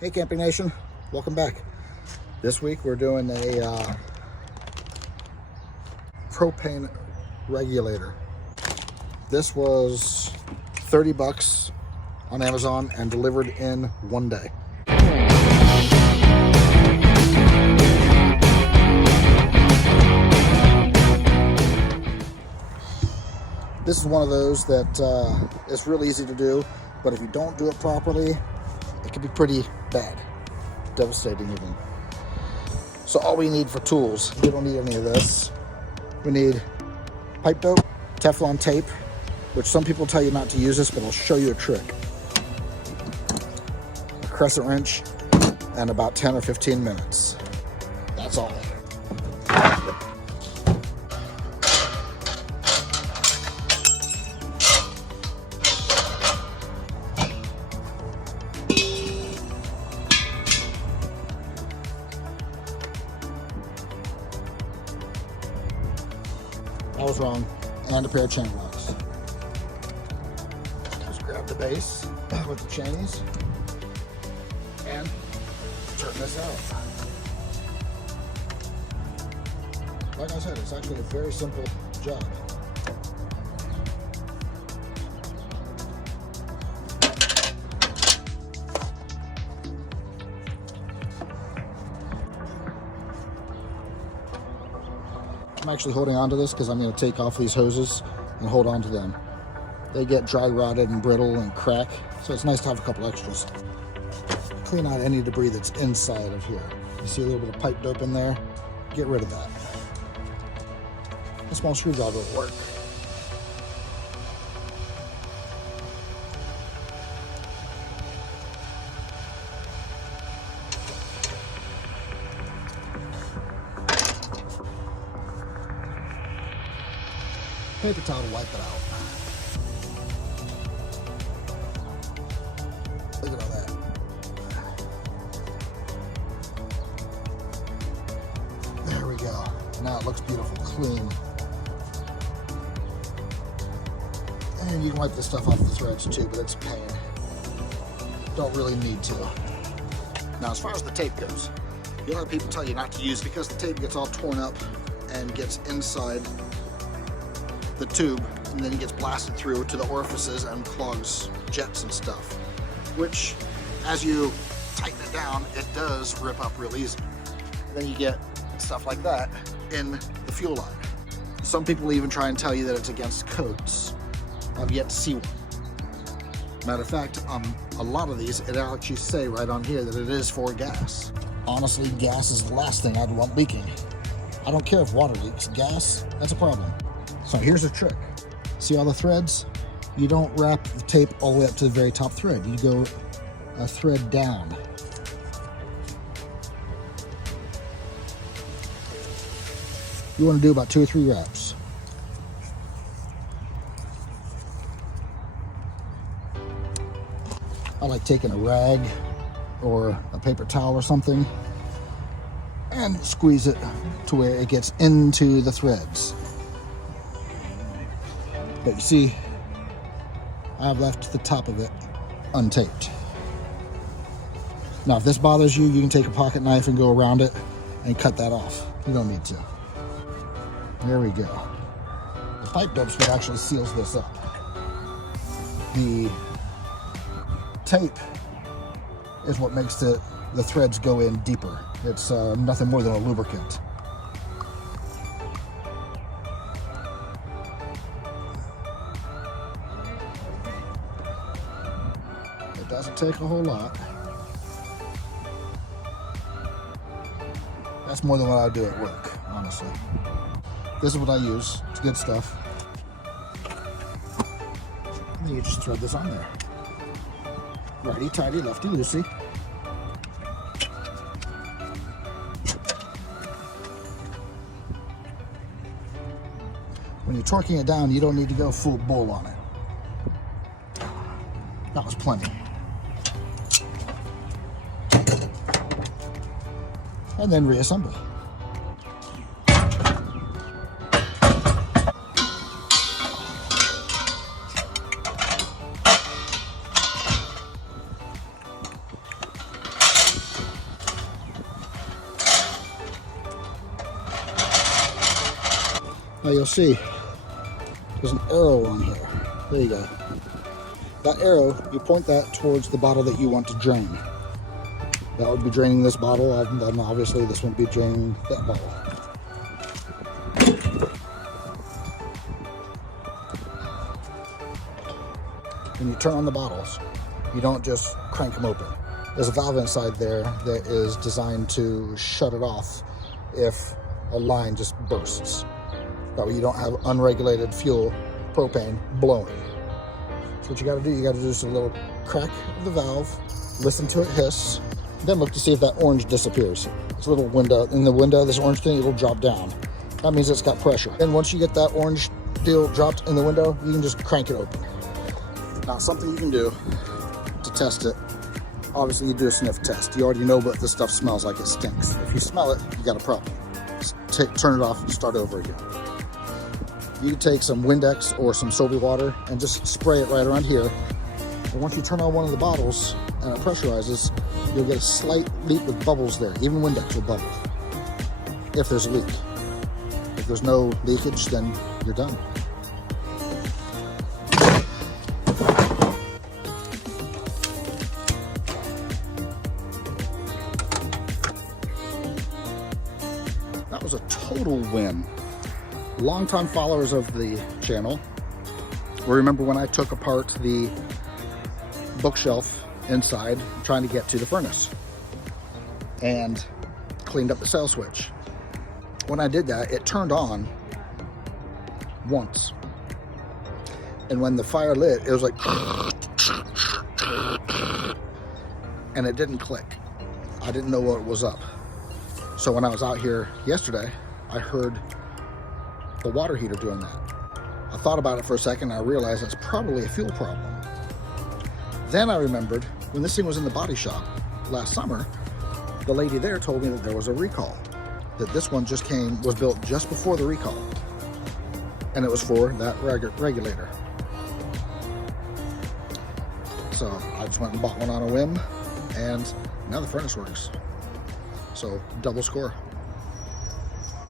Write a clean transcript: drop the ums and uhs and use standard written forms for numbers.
Hey Camping Nation, welcome back. This week we're doing a propane regulator. This was 30 bucks on Amazon and delivered in one day. This is one of those that is really easy to do, but if you don't do it properly, it can be pretty bad, devastating even. So all we need for tools, we don't need any of this. We need pipe dope, Teflon tape, which some people tell you not to use this, but I'll show you a trick. A crescent wrench and about 10 or 15 minutes. That's all. I was wrong, and a pair of chain locks. Just grab the base with the chains and turn this out. Like I said, it's actually a very simple job. I'm actually holding on to this because I'm going to take off these hoses and hold on to them. They get dry rotted and brittle and crack, so it's nice to have a couple extras. Clean out any debris that's inside of here. You see a little bit of pipe dope in there? Get rid of that. A small screwdriver will work. Paper towel to wipe it out. Look at all that. There we go. Now it looks beautiful, clean. And you can wipe this stuff off the threads too, but it's a pain. Don't really need to. Now as far as the tape goes, you'll have people tell you not to use it because the tape gets all torn up and gets inside the tube, and then it gets blasted through to the orifices and clogs jets and stuff, which as you tighten it down, it does rip up real easy. Then you get stuff like that in the fuel line. Some people even try and tell you that it's against codes. I've yet to see one. Matter of fact, on a lot of these, it actually say right on here that it is for gas. Honestly, gas is the last thing I'd want leaking. I don't care if water leaks. Gas, that's a problem. So here's a trick. See all the threads? You don't wrap the tape all the way up to the very top thread. You go a thread down. You want to do about 2 or 3 wraps. I like taking a rag or a paper towel or something and squeeze it to where it gets into the threads. But you see, I've left the top of it untaped. Now, if this bothers you, you can take a pocket knife and go around it and cut that off. You don't need to. There we go. The pipe dope what actually seals this up. The tape is what makes the threads go in deeper. It's nothing more than a lubricant. Doesn't take a whole lot. That's more than what I do at work, honestly. This is what I use. It's good stuff. And then you just thread this on there. Righty tighty, lefty loosey. When you're torquing it down, you don't need to go full bull on it. That was plenty. And then reassemble. Now you'll see there's an arrow on here. There you go. That arrow, you point that towards the bottle that you want to drain. That would be draining this bottle, and then obviously this would be draining that bottle. When you turn on the bottles, you don't just crank them open. There's a valve inside there that is designed to shut it off if a line just bursts. That way you don't have unregulated fuel, propane, blowing. So what you gotta do, you gotta do just a little crack of the valve, listen to it hiss, then look to see if that orange disappears. It's a little window, in the window, this orange thing, it'll drop down. That means it's got pressure. And once you get that orange deal dropped in the window, you can just crank it open. Now, something you can do to test it, obviously you do a sniff test. You already know what this stuff smells like, it stinks. If you smell it, you got a problem. Turn it off and start over again. You can take some Windex or some soapy water and just spray it right around here. And once you turn on one of the bottles and it pressurizes, you'll get a slight leak with bubbles there. Even Windex will bubble if there's a leak. If there's no leakage, then you're done. That was a total win. Longtime followers of the channel will remember when I took apart the bookshelf inside trying to get to the furnace and cleaned up the cell switch. When I did that, it turned on once. And when the fire lit, it was like, and it didn't click. I didn't know what was up. So when I was out here yesterday, I heard the water heater doing that. I thought about it for a second, and I realized it's probably a fuel problem. Then I remembered when this thing was in the body shop last summer, the lady there told me that there was a recall, that this one was built just before the recall, and it was for that regulator. So I just went and bought one on a whim, and now the furnace works. So double score.